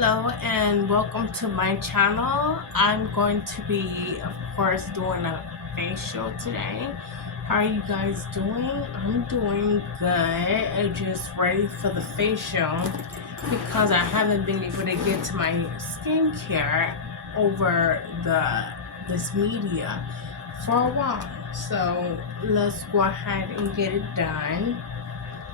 Hello and welcome to my channel. I'm going to be, of course, doing a facial today. How are you guys doing? I'm doing good. I'm just ready for the facial because I haven't been able to get to my skincare over this media for a while. So let's go ahead and get it done.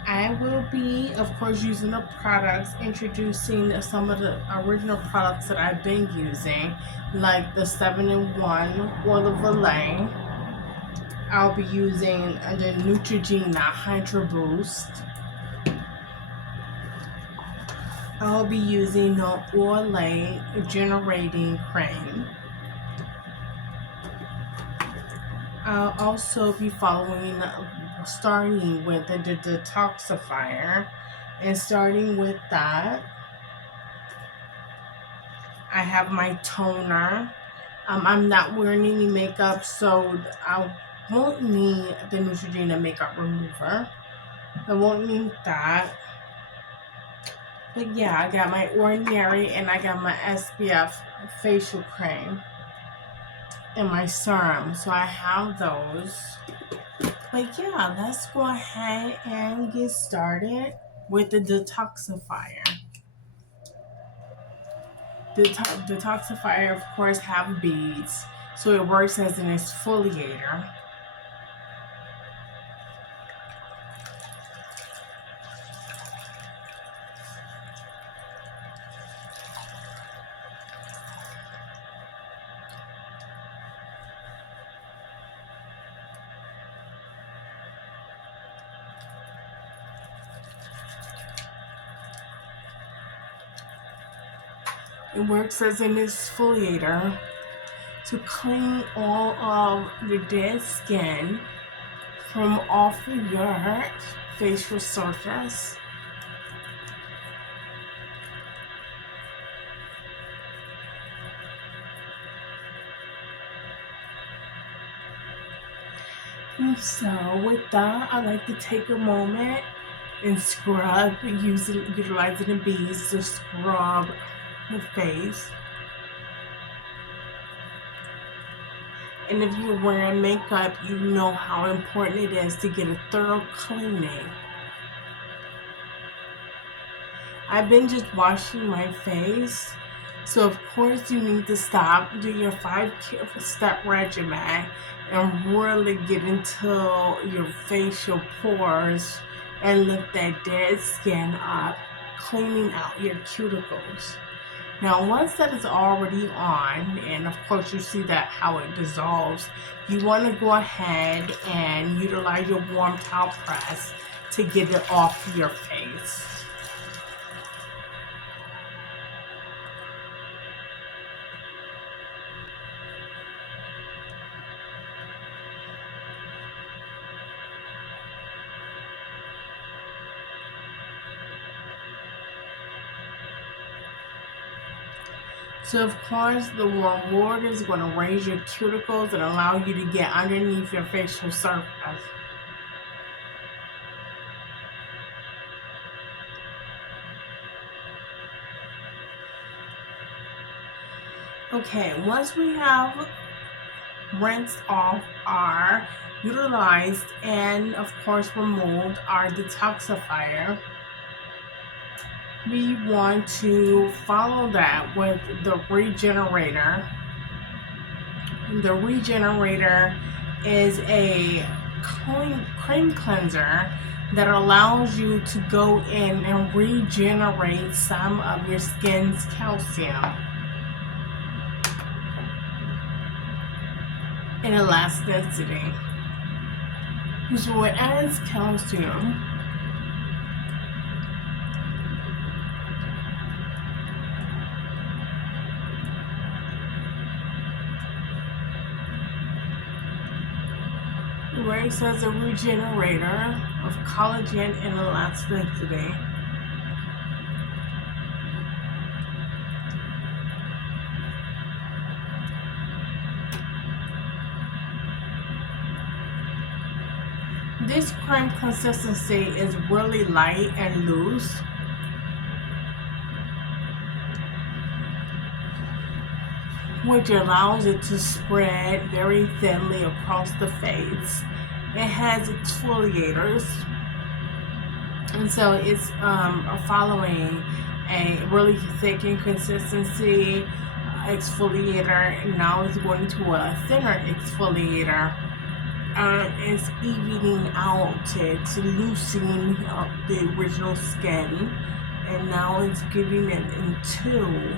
I will be, of course, using the products, introducing some of the original products that I've been using, like the 7-in-1 Oil of Olay. I'll be using the Neutrogena Hydro Boost. I'll be using the Olay Generating Cream. I'll also be starting with the detoxifier, and starting with that, I have my toner. I'm not wearing any makeup, so I won't need the Neutrogena makeup remover. I won't need that. But yeah, I got my Ordinary and I got my SPF facial cream and my serum. So I have those. But yeah, let's go ahead and get started with the detoxifier. The detoxifier, of course, have beads, so it works as an exfoliator. It works as an exfoliator to clean all of the dead skin from off of your facial surface. And so with that, I like to take a moment and scrub, utilizing the beads to scrub the face. And if you're wearing makeup, you know how important it is to get a thorough cleaning. I've been just washing my face, so of course you need to stop, do your 5-step regimen, and really get into your facial pores and lift that dead skin up, cleaning out your cuticles. Now, once that is already on, and of course you see that how it dissolves, you want to go ahead and utilize your warm towel press to get it off your face. So of course, the warm water is going to raise your cuticles and allow you to get underneath your facial surface. Okay, once we have rinsed off our utilized and of course removed our detoxifier, we want to follow that with the regenerator. The regenerator is a cream cleanser that allows you to go in and regenerate some of your skin's calcium and elasticity. So it adds calcium works as a regenerator of collagen and elasticity. This cream consistency is really light and loose. which allows it to spread very thinly across the face. It has exfoliators, and so it's following a really thick in consistency exfoliator. Now it's going to a thinner exfoliator. It's evening out, it's loosening up the original skin, and now it's getting it into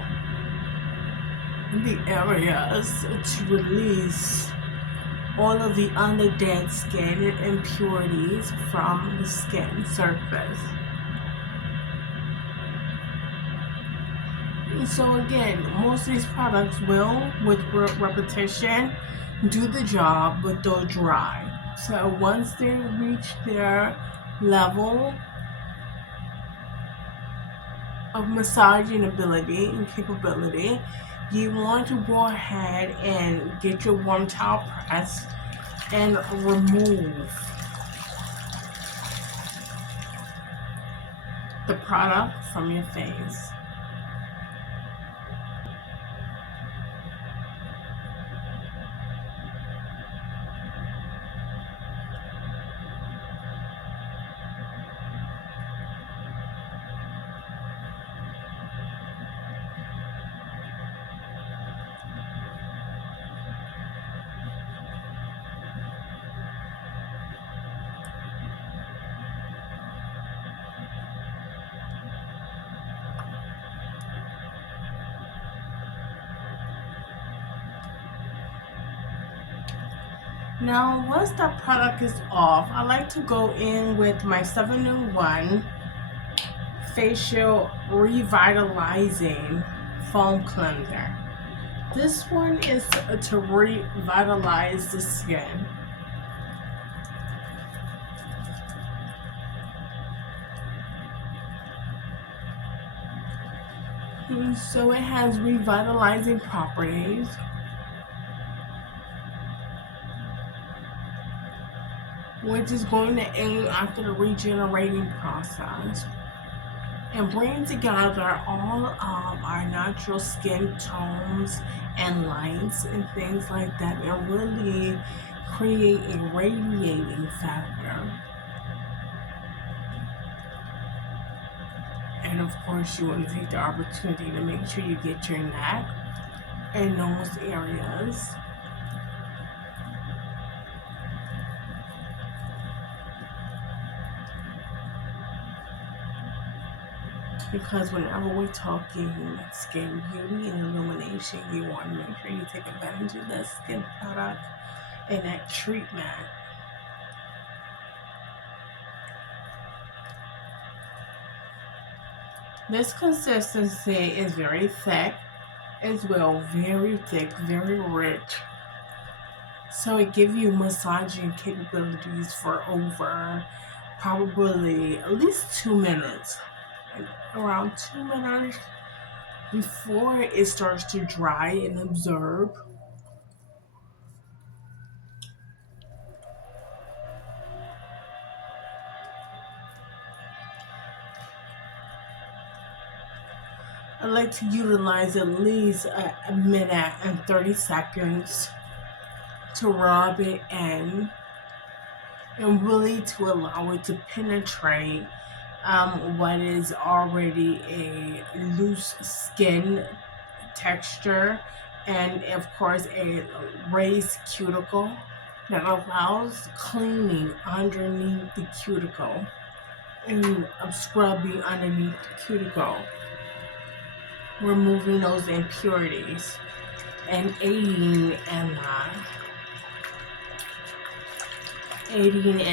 the areas to release all of the under dead skin and impurities from the skin surface. So again, most of these products will, with repetition, do the job, but they'll dry. So once they reach their level of massaging ability and capability, you want to go ahead and get your warm towel press and remove the product from your face. Now, once that product is off, I like to go in with my 7-in-1 Facial Revitalizing Foam Cleanser. This one is to revitalize the skin. And so it has revitalizing properties. Which is going to aim after the regenerating process and bring together all of our natural skin tones and lights and things like that, and really create a radiating factor. And of course, you want to take the opportunity to make sure you get your neck and nose areas. Because whenever we're talking skin beauty and illumination, you want to make sure you take advantage of that skin product and that treatment. This consistency is very thick as well, very thick, very rich. So it gives you massaging capabilities for over probably at least 2 minutes. Around 2 minutes before it starts to dry and absorb. I like to utilize at least a minute and 30 seconds to rub it in and really to allow it to penetrate what is already a loose skin texture, and of course a raised cuticle that allows cleaning underneath the cuticle and scrubbing underneath the cuticle, removing those impurities and aiding in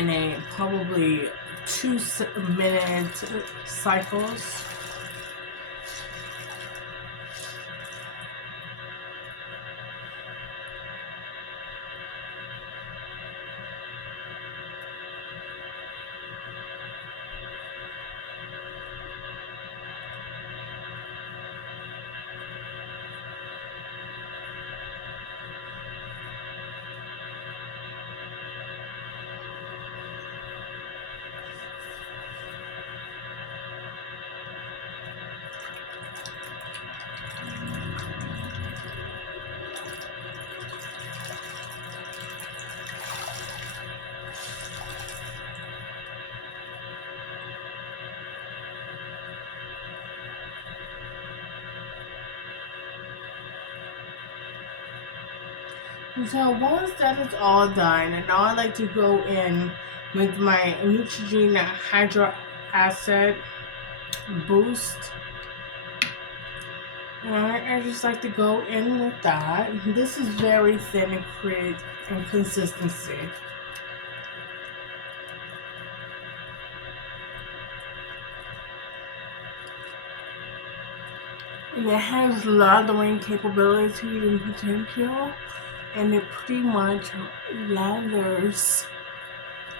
a probably 2-minute cycles. So once that is all done, and now I like to go in with my Neutrogena Hydro Acid Boost. I just like to go in with that. This is very thin and create in consistency. And it has lathering capability and potential, and it pretty much lathers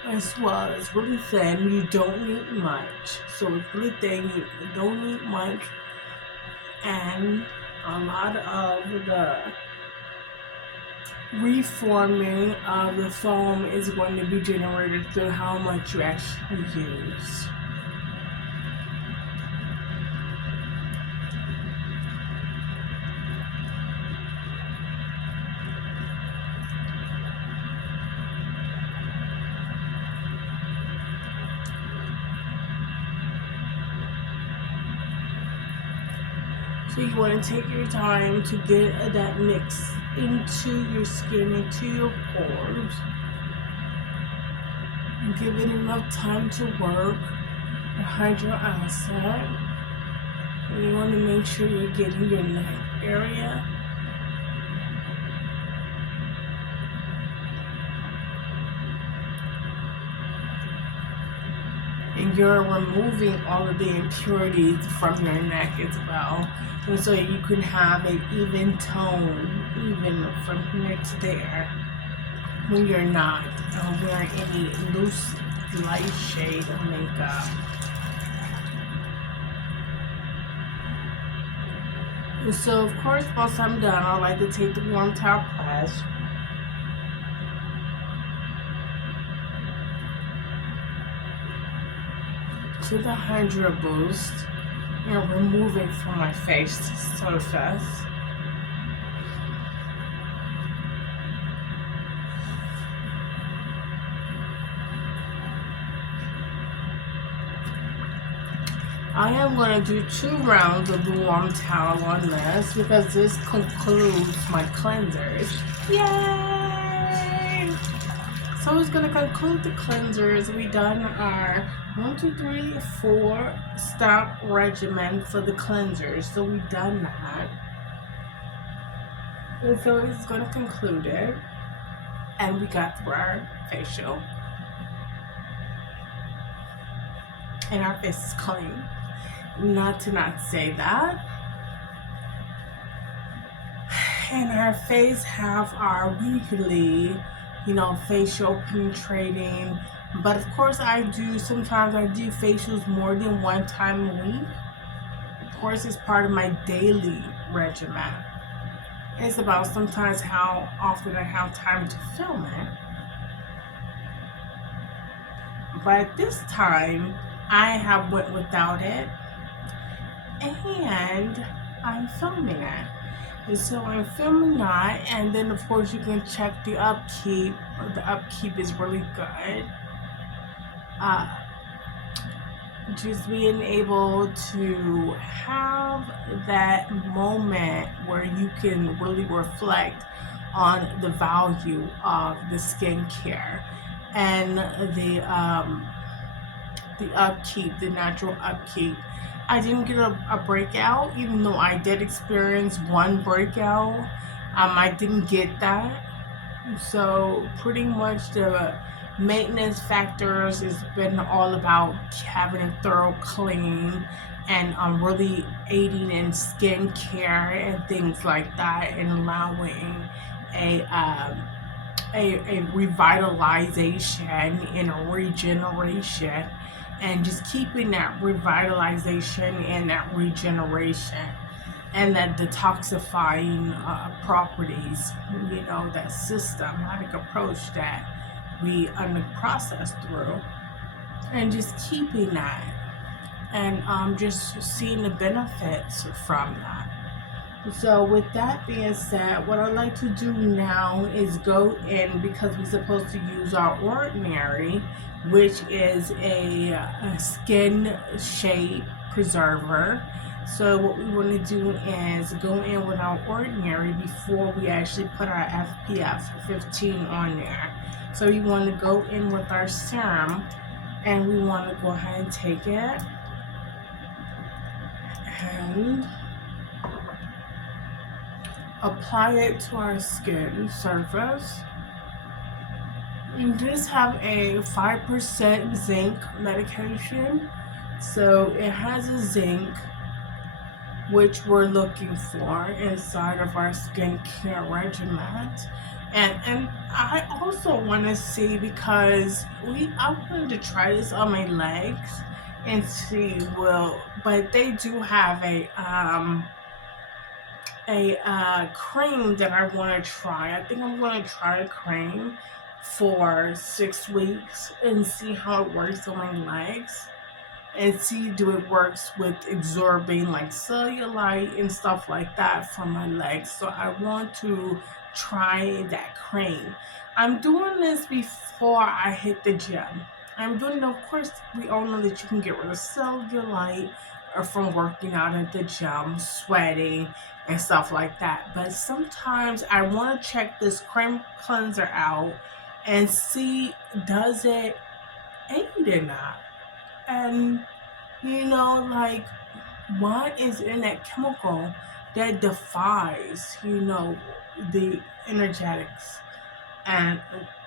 as well. It's really thin. You don't need much, so it's really thin. You don't need much, and a lot of the reforming of the foam is going to be generated through how much you actually use. So you want to take your time to get that mix into your skin, into your pores, and give it enough time to work. The hydro acid. And you want to make sure you're getting your neck area. And you're removing all of the impurities from your neck as well. And so you can have an even tone, even from here to there, when you're not wearing any loose, light shade of makeup. And so, of course, once I'm done, I like to take the warm towel press. To the Hydro Boost and remove it from my face surface. I am going to do 2 rounds of the warm towel on this because this concludes my cleansers. Yay! So it's going to conclude the cleansers. We done our 1, 2, 3, 4 step regimen for the cleansers. So we done that. And so it's going to conclude it. And we got through our facial. And our face is clean. Not to not say that. And our face have our weekly, facial penetrating. But of course sometimes I do facials more than 1 time a week. Of course, it's part of my daily regimen. It's about sometimes how often I have time to film it. But this time, I have went without it. And I'm filming it. And so I'm filming that, and then of course you can check the upkeep. The upkeep is really good. Just being able to have that moment where you can really reflect on the value of the skincare and the upkeep, the natural upkeep. I didn't get a breakout, even though I did experience 1 breakout. I didn't get that. So pretty much the maintenance factors has been all about having a thorough clean and really aiding in skincare and things like that, and allowing a revitalization and a regeneration, and just keeping that revitalization and that regeneration and that detoxifying properties, that systematic approach that we process through, and just keeping that, and just seeing the benefits from that. So with that being said, what I like to do now is go in, because we're supposed to use our Ordinary, which is a skin shade preserver. So what we want to do is go in with our ordinary before we actually put our FPF 15 on there. So we want to go in with our serum, and we want to go ahead and take it and apply it to our skin surface. This have a 5% zinc medication, so it has a zinc which we're looking for inside of our skincare regimen. And I also want to see, because I wanted to try this on my legs and see, but they do have a cream that I want to try. I think I'm going to try a cream for 6 weeks and see how it works on my legs, and see do it works with absorbing like cellulite and stuff like that from my legs. So I want to try that cream. I'm doing this before I hit the gym. I'm doing it, of course, we all know that you can get rid of cellulite or from working out at the gym, sweating and stuff like that. But sometimes I want to check this cream cleanser out and see, does it aid in that? And like, what is in that chemical that defies, the energetics and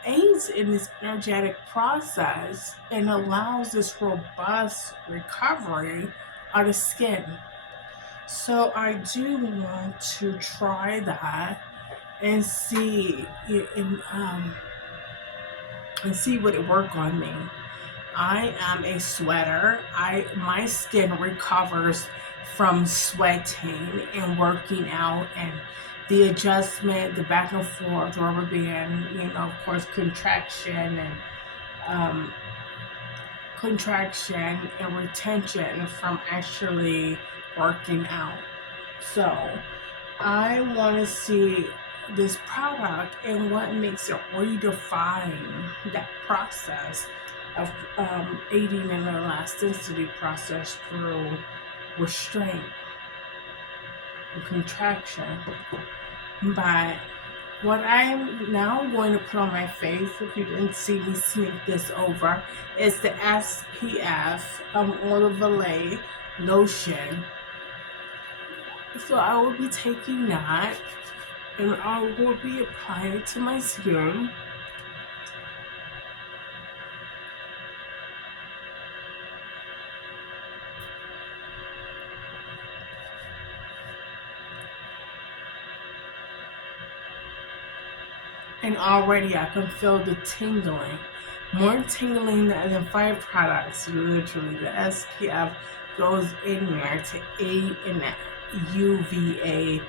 aids in this energetic process and allows this robust recovery of the skin? So I do want to try that and see and see what it work on me. I am a sweater. My skin recovers from sweating and working out, and the adjustment, the back and forth, rubber band, of course, contraction and retention from actually working out. So I want to see this product and what makes it redefine that process of aiding in the elasticity process through restraint and contraction. But what I'm now going to put on my face, if you didn't see me sneak this over, is the SPF Oil of Olay lotion. So I will be taking that and I will be applying it to my skin. And already I can feel the tingling. More tingling than 5 products. Literally, the SPF goes in there to aid in that UVA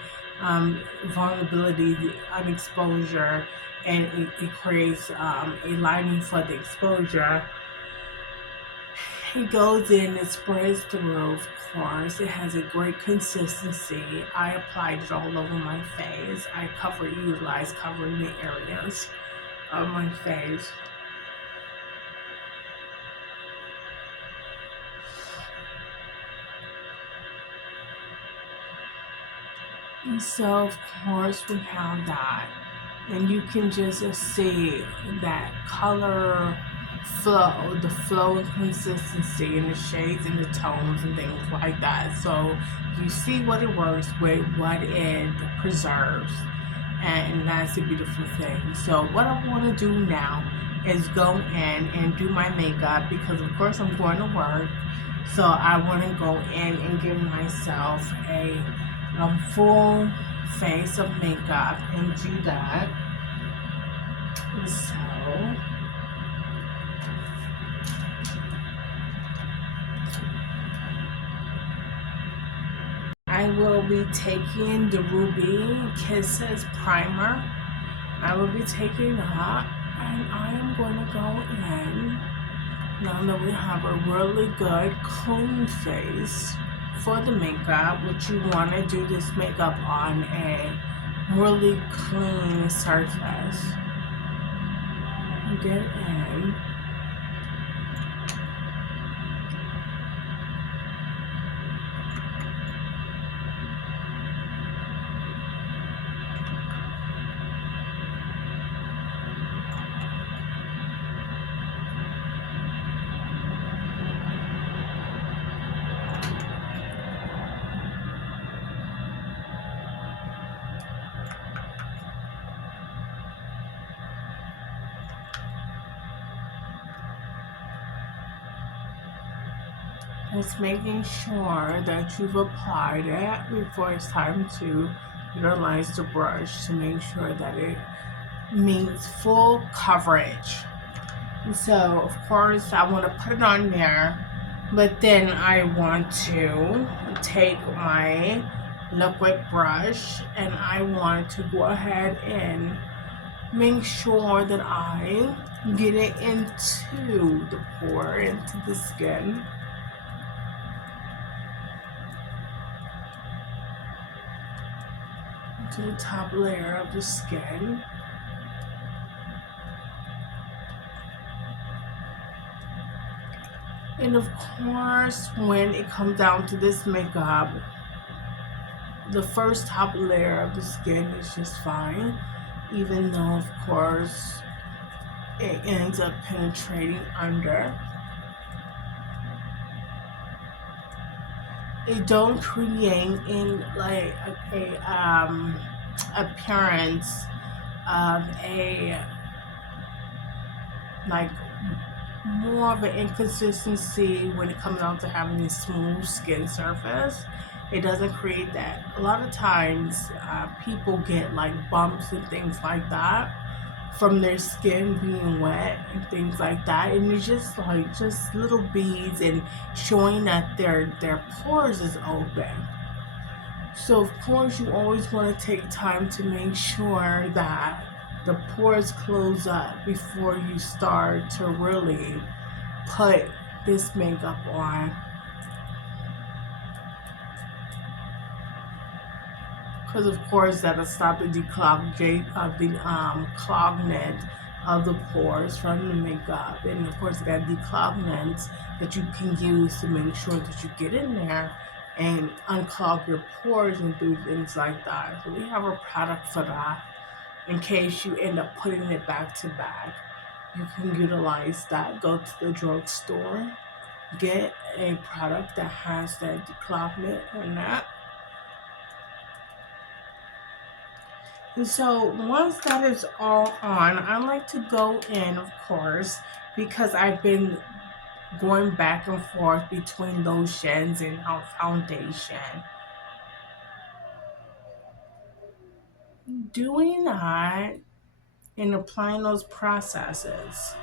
vulnerability, the unexposure, and it creates a lining for the exposure. It goes in, it spreads through, of course. It has a great consistency. I applied it all over my face. I utilized covering the areas of my face. And so, of course, we have that. And you can just see that color flow, the flow and consistency and the shades and the tones and things like that. So you see what it works with, what it preserves, and that's a beautiful thing. So what I want to do now is go in and do my makeup, because of course I'm going to work. So I want to go in and give myself a full face of makeup and do that. So I will be taking the Ruby Kisses primer. I will be taking that, and I am going to go in, now that we have a really good clean face for the makeup, which you want to do this makeup on a really clean surface. Get in. Just making sure that you've applied it before it's time to utilize the brush to make sure that it means full coverage. And so, of course, I want to put it on there, but then I want to take my liquid brush and I want to go ahead and make sure that I get it into the pore, into the skin. To the top layer of the skin. And of course, when it comes down to this makeup, the first top layer of the skin is just fine, even though of course it ends up penetrating under. It don't create in like a appearance of a like more of an inconsistency when it comes down to having a smooth skin surface. It doesn't create that. A lot of times people get like bumps and things like that from their skin being wet and things like that, and it's just like just little beads and showing that their pores is open. So of course you always want to take time to make sure that the pores close up before you start to really put this makeup on. Because of course that'll stop the cloggment of the pores from the makeup, and of course that decloggments that you can use to make sure that you get in there and unclog your pores and do things like that. So we have a product for that. In case you end up putting it back to back, you can utilize that. Go to the drugstore, get a product that has that decloggment on that. And so once that is all on, I like to go in, of course, because I've been going back and forth between lotions and foundation. Doing that and applying those processes,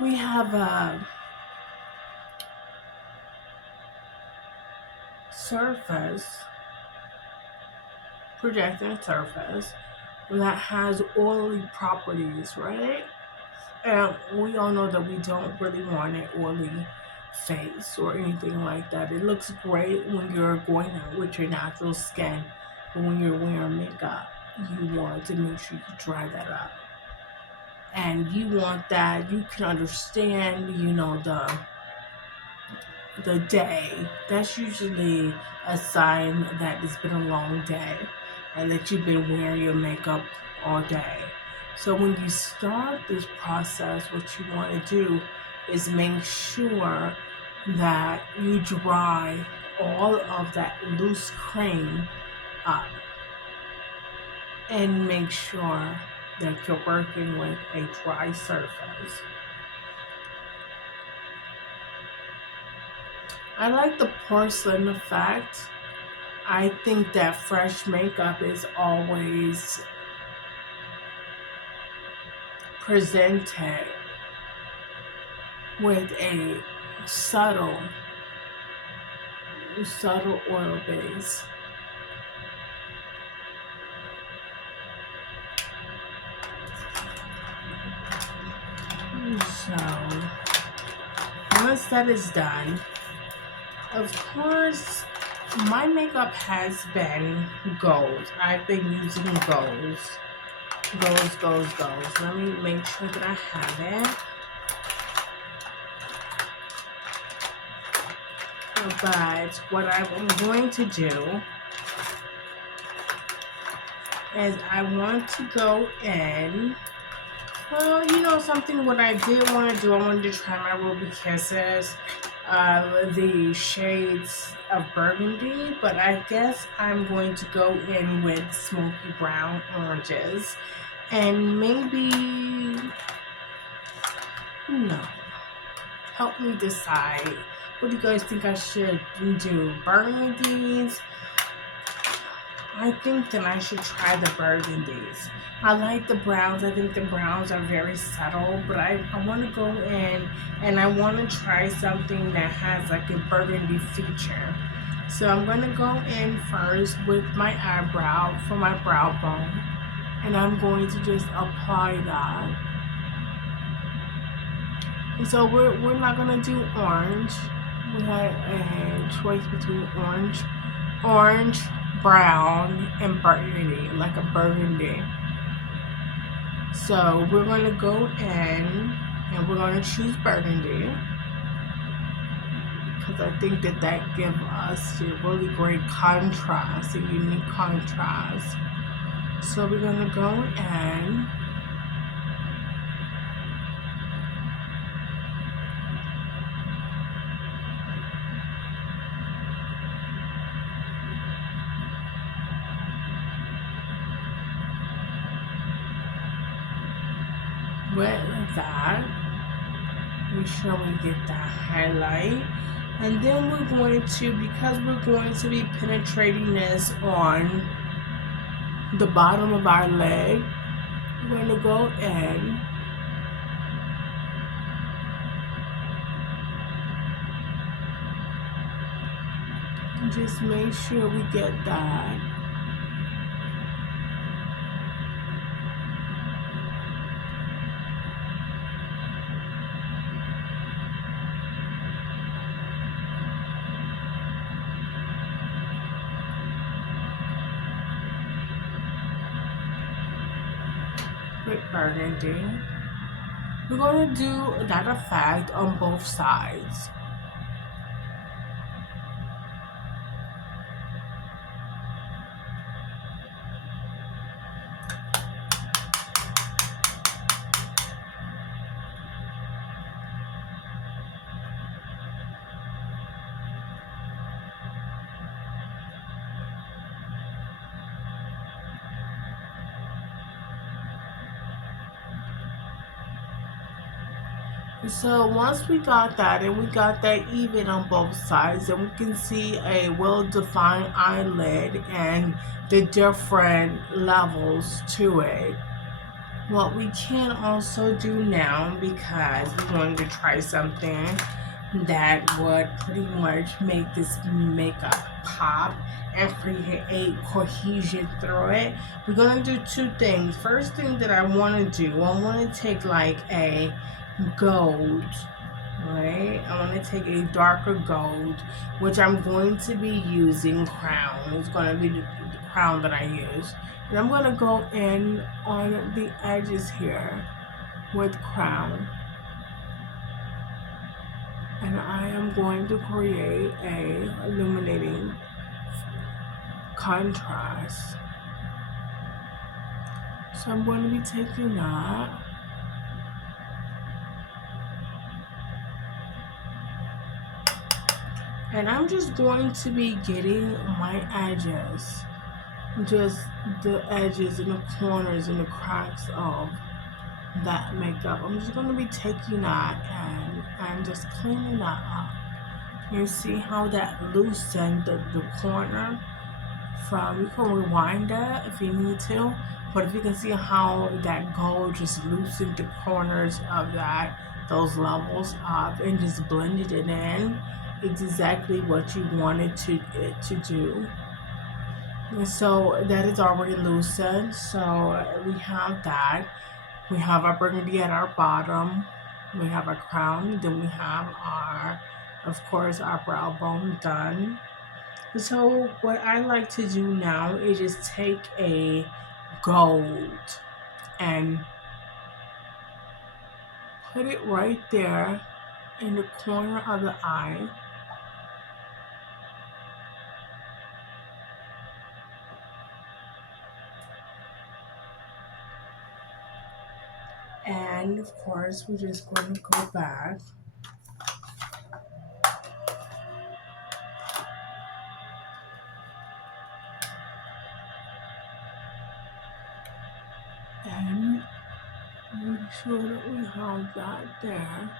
we have a surface, projecting surface that has oily properties, right? And we all know that we don't really want an oily face or anything like that. It looks great when you're going out with your natural skin, but when you're wearing makeup, you want to make sure you dry that up. And you want that, you can understand, you know, the day. That's usually a sign that it's been a long day and that you've been wearing your makeup all day. So when you start this process, what you want to do is make sure that you dry all of that loose cream up and make sure that you're working with a dry surface. I like the porcelain effect. I think that fresh makeup is always presented with a subtle oil base. So once that is done, of course, my makeup has been gold. I've been using golds. Golds. Let me make sure that I have it. But what I'm going to do is I want to go in. Well, you know something, what I did want to do, I wanted to try my Ruby Kisses, the shades of burgundy, but I guess I'm going to go in with smoky brown oranges, and maybe, help me decide, What do you guys think I should do? Burgundies? I think that I should try the burgundies. I like the browns. I think the browns are very subtle, but I want to go in and I want to try something that has like a burgundy feature. So I'm going to go in first with my eyebrow for my brow bone, and I'm going to just apply that. And so we're not going to do orange. We had a choice between orange, brown, and burgundy, like a burgundy. So we're going to go in and we're going to choose burgundy because I think that that gives us a really great contrast, a unique contrast. So we're going to go in with that. Make sure we get that highlight. And then we're going to, because we're going to be penetrating this on the bottom of our leg, we're going to go in and just make sure we get that. With burgundy. We're going to do that effect on both sides. So once we got that and we got that even on both sides, and we can see a well-defined eyelid and the different levels to it. What we can also do now, because we're going to try something that would pretty much make this makeup pop and create cohesion through it, we're going to do two things. First thing that I want to do, I want to take like a gold, right? I want to take a darker gold, which I'm going to be using crown. It's going to be the crown that I use. And I'm going to go in on the edges here with crown. And I am going to create a illuminating contrast. So I'm going to be taking that. And I'm just going to be getting my edges. Just the edges and the corners and the cracks of that makeup. I'm just going to be taking that and just cleaning that up. You see how that loosened the corner from, you can rewind that if you need to, but if you can see how that gold just loosened the corners of that, those levels up and just blended it in, it's exactly what you wanted to do. And so that is already loosened. So we have that. We have our burgundy at our bottom. We have our crown. Then we have our, of course, our brow bone done. So what I like to do now is just take a gold and put it right there in the corner of the eye. And of course, we're just going to go back and make sure that we have that there.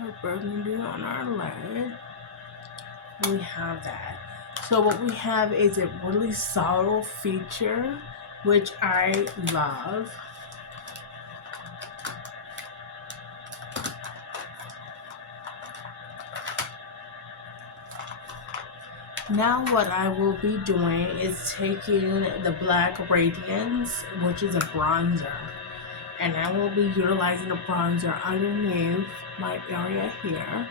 our burgundy on our lid. We have that. So what we have is a really subtle feature, which I love. Now what I will be doing is taking the Black Radiance, which is a bronzer, and I will be utilizing the bronzer underneath my area here.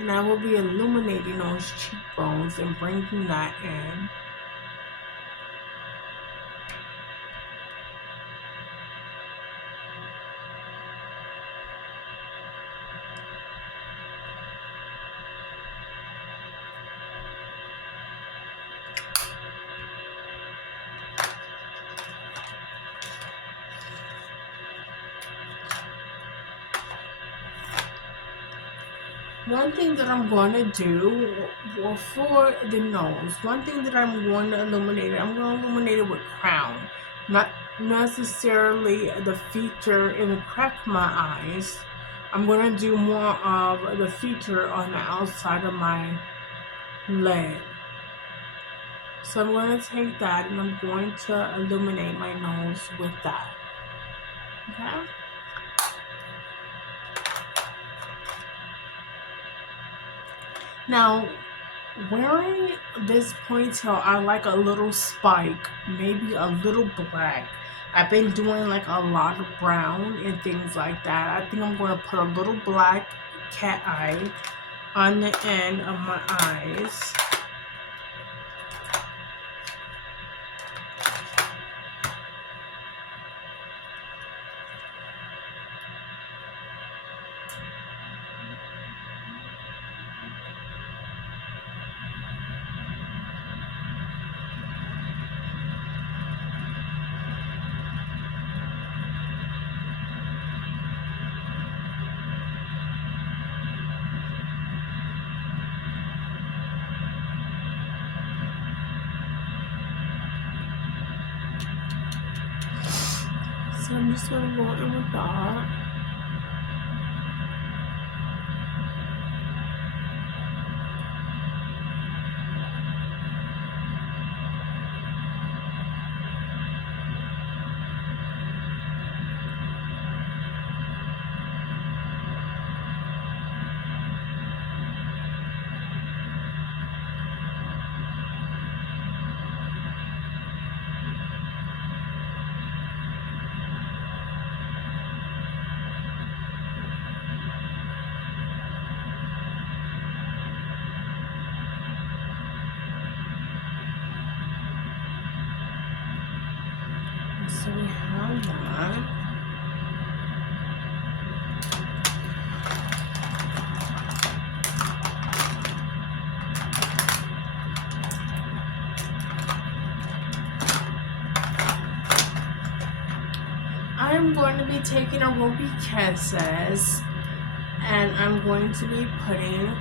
And I will be illuminating those cheekbones and bringing that in. One thing that I'm going to do for the nose, one thing that I'm going to illuminate it with crown. Not necessarily the feature in the crack of my eyes. I'm going to do more of the feature on the outside of my lid. So I'm going to take that and I'm going to illuminate my nose with that. Okay? Now, wearing this ponytail, I like a little spike, maybe a little black. I've been doing like a lot of brown and things like that. I think I'm going to put a little black cat eye on the end of my eyes. So I'm just going to go in with that. So we have that. I'm going to be taking a Ruby Kisses and I'm going to be putting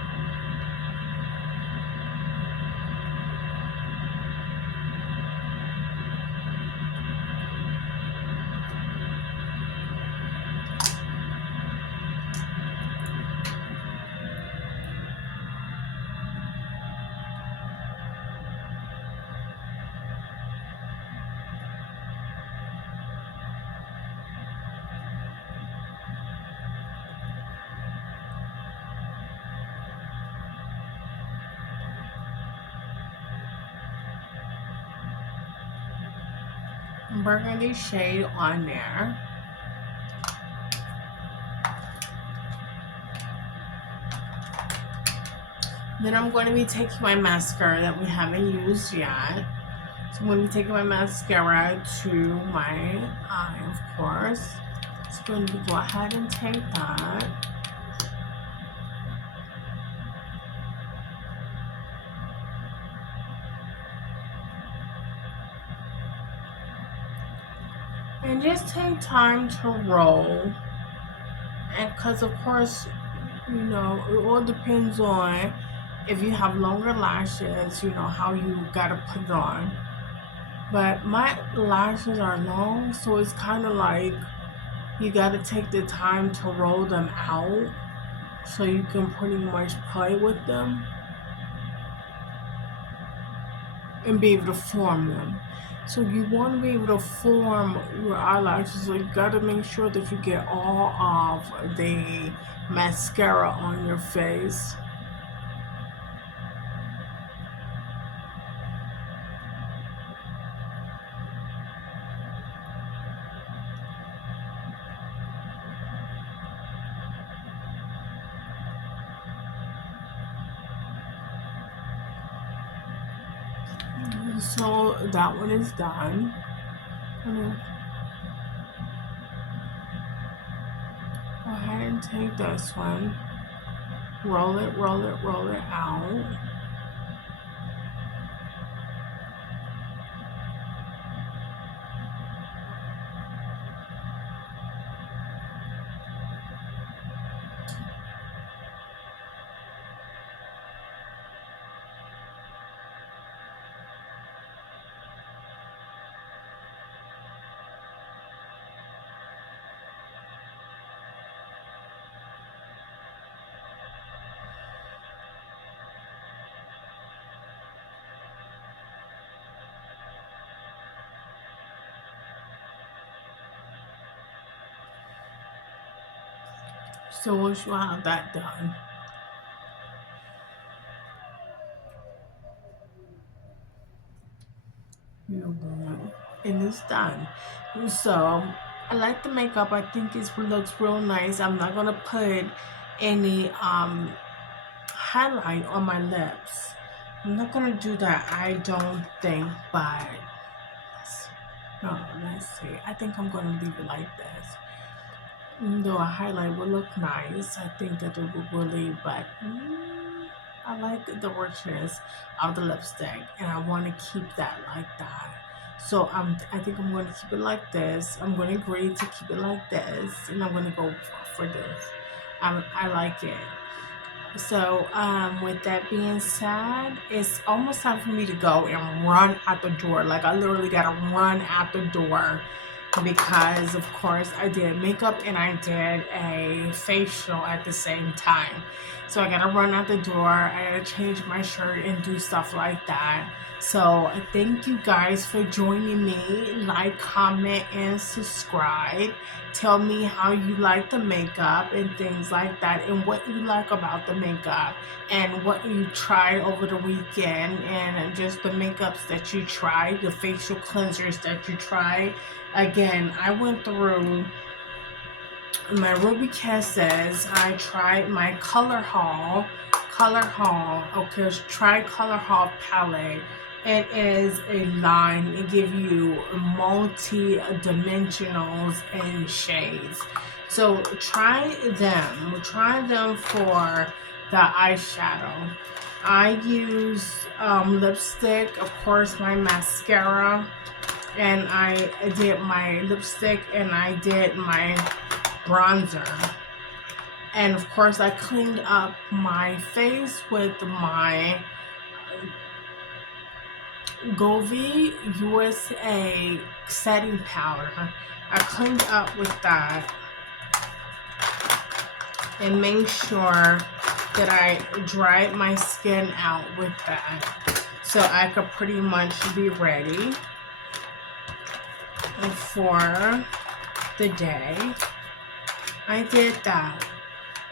burgundy shade on there. Then I'm going to be taking my mascara that we haven't used yet. So I'm going to be taking my mascara to my eye, of course. Just going to go ahead and take that. And just take time to roll. And because of course You know, it all depends on if you have longer lashes, you know, how you gotta put it on. But my lashes are long, so it's kind of like you gotta take the time to roll them out so you can pretty much play with them and be able to form them. So you want to be able to form your eyelashes, so you got to make sure that you get all of the mascara on your face. So that one is done. I'm gonna go ahead and take this one, roll it, roll it, roll it out. So once you have that done, you're done. And it's done. So I like the makeup. I think it looks real nice. I'm not gonna put any highlight on my lips. I'm not gonna do that, I don't think, but let's see. I think I'm gonna leave it like this. Though a highlight would look nice, I think that it would really, but I like the richness of the lipstick, and I want to keep that like that. So I think I'm going to keep it like this. I'm going to agree to keep it like this, and I'm going to go for this. I like it. So, with that being said, it's almost time for me to go and run out the door. Like, I literally got to run out the door because, of course, I did makeup and I did a facial at the same time. So, I got to run out the door. I got to change my shirt and do stuff like that. So, thank you guys for joining me. Like, comment, and subscribe. Tell me how you like the makeup and things like that, and what you like about the makeup, and what you tried over the weekend, and just the makeups that you tried, the facial cleansers that you tried. Again, I went through my Ruby Kisses. I tried my Color Haul. Okay, try Color Haul palette. It is a line. It gives you multi-dimensionals and shades. So try them. Try them for the eyeshadow. I use lipstick, of course, my mascara, and I did my lipstick, and I did my bronzer. And of course, I cleaned up my face with my Govee USA setting powder. I cleaned up with that and made sure that I dried my skin out with that, so I could pretty much be ready for the day. I did that.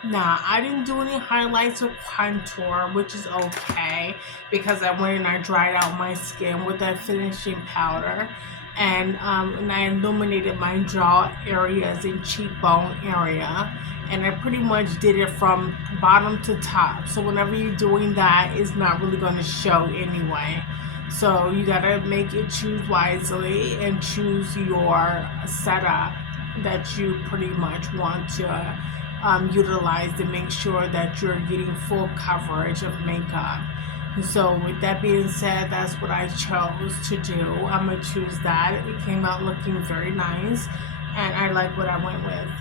Nah, I didn't do any highlights or contour, which is okay, because I went and I dried out my skin with that finishing powder, and I illuminated my jaw areas and cheekbone area, and I pretty much did it from bottom to top. So whenever you're doing that, it's not really going to show anyway. So you gotta choose wisely and choose your setup that you pretty much want to utilize to make sure that you're getting full coverage of makeup. So with that being said, that's what I chose to do. I'm going to choose that. It came out looking very nice, and I like what I went with.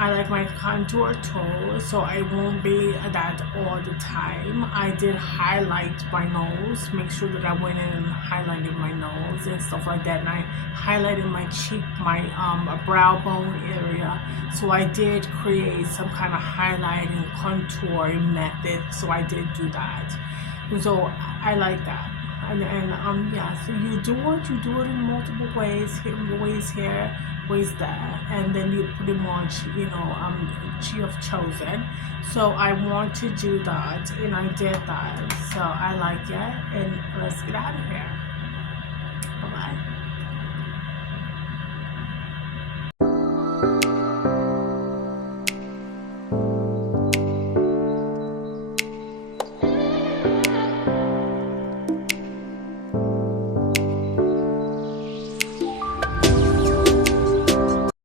I like my contour tool, so I won't be that all the time. I did highlight my nose, make sure that I went in and highlighted my nose and stuff like that, and I highlighted my cheek, my brow bone area. So I did create some kind of highlighting contour method. So I did do that. And so I like that. And yeah, so you do it in multiple ways here, ways there, and then you pretty much, you have chosen. So I want to do that, and I did that. So I like it, and let's get out of here. Bye bye.